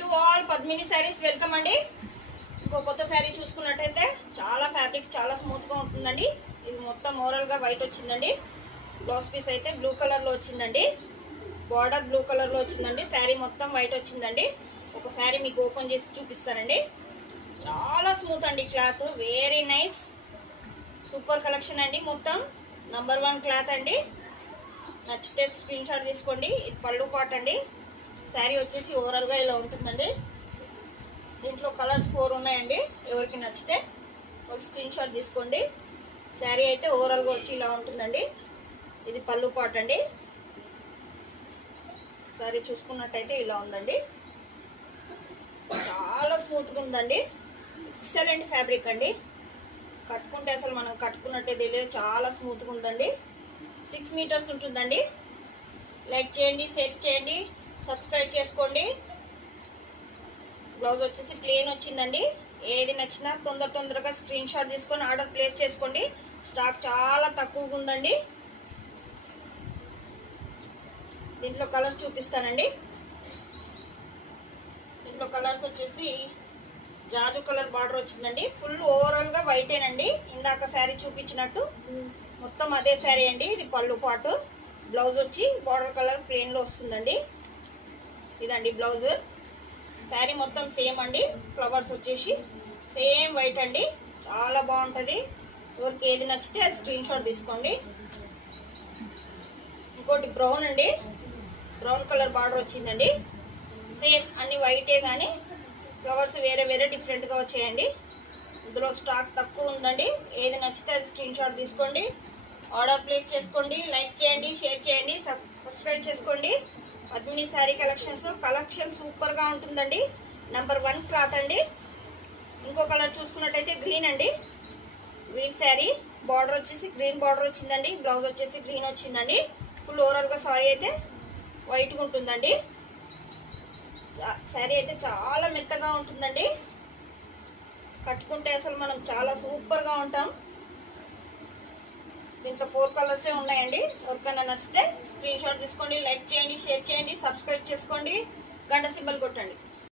To all Padmini saris welcome అండి. ఇంకో కొత్త సారీ చూసుకున్నట్టయితే చాలా ఫ్యాబ్రిక్ చాలా స్మూత్ గా ఉంటుందండి. ఇది మొత్తం ఓవరాల్ గా వైట్ వచ్చిందండి. బ్లౌజ్ పీస్ అయితే బ్లూ కలర్ లో వచ్చిందండి. బార్డర్ బ్లూ కలర్ లో వచ్చిందండి. సారీ మొత్తం వైట్ వచ్చిందండి. ఒక సారీ మీకు ఓపెన్ చేసి చూపిస్తానండి. చాలా స్మూత్ అండి, cloth very nice, super collection అండి. మొత్తం నంబర్ 1 క్లాత్ అండి. నచ్చితే స్క్రీన్ షాట్ తీసుకోండి. ఇది పళ్ళు పాట్ అండి. శారీ వచ్చేసి ఓవరాల్ గా ఇలా ఉంటుందండి. దీంట్లో కలర్స్ 4 ఉన్నాయండి. ఎవరికి నచ్చితే ఒక స్క్రీన్ షాట్ తీసుకోండి. శారీ అయితే ఓవరాల్ గా వచ్చి ఇలా ఉంటుందండి. ఇది పళ్ళు పాట్ అండి. శారీ చూసుకున్నట్టయితే ఇలా ఉందండి. చాలా స్మూత్ గా ఉందండి. ఎక్సలెంట్ ఫ్యాబ్రిక్ అండి. కట్టుకుంటే అసలు మనం కట్టుకున్నట్టే తెలియదు, చాలా స్మూత్ గా ఉందండి. 6 మీటర్స్ ఉంటుందండి. లైక్ చేయండి, షేర్ చేయండి, సబ్స్క్రైబ్ చేసుకోండి. బ్లౌజ్ వచ్చేసి ప్లెయిన్ వచ్చిందండి. ఏది నచ్చినా తొందరగా స్క్రీన్ షాట్ తీసుకొని ఆర్డర్ ప్లేస్ చేసుకోండి. స్టాక్ చాలా తక్కువగా ఉందండి. దీంట్లో కలర్స్ చూపిస్తానండి. దీంట్లో కలర్స్ వచ్చేసి జాజు కలర్ బార్డర్ వచ్చిందండి. ఫుల్ ఓవరాల్ గా వైటేనండి. ఇందాక శారీ చూపించినట్టు మొత్తం అదే శారీ అండి. ఇది పళ్ళు పాటు. బ్లౌజ్ వచ్చి బార్డర్ కలర్ ప్లెయిన్ లో వస్తుందండి. ఇదండి బ్లౌజ్. శారీ మొత్తం సేమ్ అండి. ఫ్లవర్స్ వచ్చేసి సేమ్ వైట్ అండి. చాలా బాగుంటుంది. ఎవరికి ఏది నచ్చితే అది స్క్రీన్ షాట్ తీసుకోండి. ఇంకోటి బ్రౌన్ అండి. బ్రౌన్ కలర్ బార్డర్ వచ్చిందండి. సేమ్ అన్ని వైటే కానీ ఫ్లవర్స్ వేరే డిఫరెంట్ గా వచ్చాయండి. ఇందులో స్టాక్ తక్కువ ఉందండి. ఏది నచ్చితే అది స్క్రీన్ షాట్ తీసుకోండి. ఆర్డర్ ప్లేస్ చేసుకోండి. లైక్ చేయండి, షేర్ చేయండి, సబ్స్క్రైబ్ చేసుకోండి. Padmini sari collections collection super గా ఉంటుందండి. నంబర్ 1 క్లాత్ అండి. ఇంకో కలర్ చూసుకున్నట్టయితే గ్రీన్ అండి. గ్రీన్ శారీ బార్డర్ వచ్చేసి గ్రీన్ బార్డర్ వచ్చిందండి. బ్లౌజ్ వచ్చేసి గ్రీన్ వచ్చిందండి. ఫుల్ ఓవరాల్ గా శారీ అయితే వైట్ గా ఉంటుందండి. శారీ అయితే చాలా మెత్తగా ఉంటుందండి. కట్టుకుంటే అసలు మనం చాలా సూపర్ గా ఉంటాం. దీంట్లో 4 కలర్సే ఉన్నాయండి. ఎవరికైనా నచ్చితే స్క్రీన్ షాట్ తీసుకోండి. లైక్ చేయండి, షేర్ చేయండి, సబ్స్క్రైబ్ చేసుకోండి, గంట సింబల్ కొట్టండి.